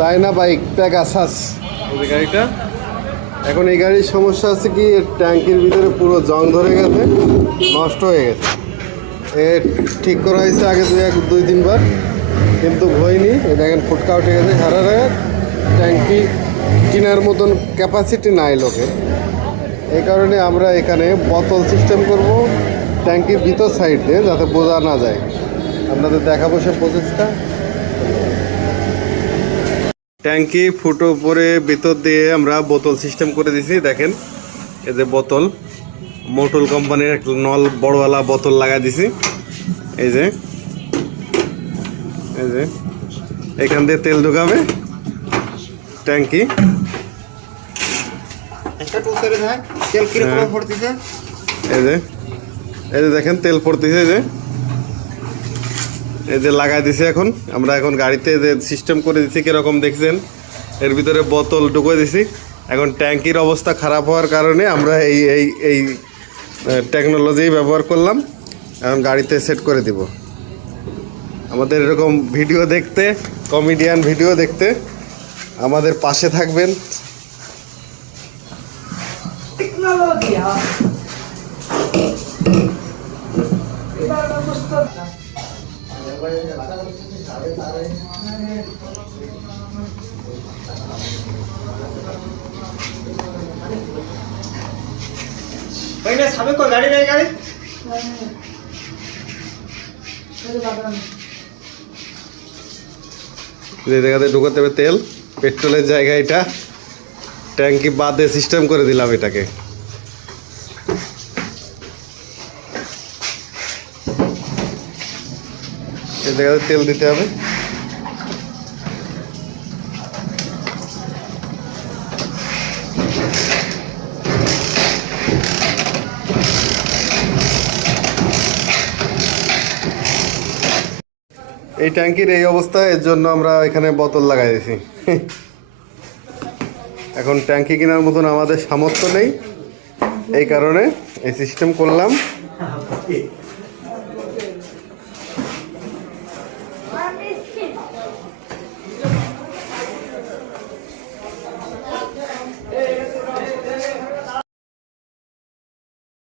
China bike Pegasus এই গাড়িটা। এখন এই গাড়ির সমস্যা আছে কি, ট্যাঙ্কির ভিতরে পুরো জং ধরে গেছে, নষ্ট হয়ে গেছে। এ ঠিক করা হয়েছে আগে দুই তিনবার, কিন্তু হয়নি। এই দেখেন ফুটকা উঠে গেছে সারা রাত। ট্যাঙ্কি কেনার মতন ক্যাপাসিটি নাই লোকের। এই কারণে আমরা এখানে বোতল সিস্টেম করব ট্যাঙ্কির ভিতর সাইড দিয়ে, যাতে বোঝা না যায়। আপনাদের দেখাবো সে প্রসেসটা। ট্যাঙ্কি ফুটো পরে ভিতর দিয়ে আমরা বোতল সিস্টেম করে দিছি। দেখেন এই যে বোতল, মোটল কোম্পানির একটা নল বড়ওয়ালা বোতল লাগাই দিছি। এই যে এখান দিয়ে তেল ঢুকাবে ট্যাঙ্কি। এই যে দেখেন তেল পড়তেছে, এই যে লাগাই দিছি। এখন আমরা গাড়িতে যে সিস্টেম করে দিছি কিরকম দেখছেন, এর ভিতরে বোতল ঢুকে দিছি। এখন ট্যাঙ্কির অবস্থা খারাপ হওয়ার কারণে আমরা এই টেকনোলজি ব্যবহার করলাম। এখন গাড়িতে সেট করে দিব। আমাদের এরকম ভিডিও দেখতে, কমেডিয়ান ভিডিও দেখতে আমাদের পাশে থাকবেন। গাড়ি নেই গাড়ি যে জায়গাতে ঢুকাতে হবে তেল, পেট্রোলের জায়গা এটা, ট্যাঙ্কি বাদে সিস্টেম করে দিলাম এটাকে। এই জায়গাতে তেল দিতে হবে। এই ট্যাঙ্কির এই অবস্থা, এর জন্য আমরা এখানে বোতল লাগাই দিয়েছি। এখন ট্যাঙ্কি কেনার মতন আমাদের সামর্থ্য নেই, এই কারণে এই সিস্টেম করলাম।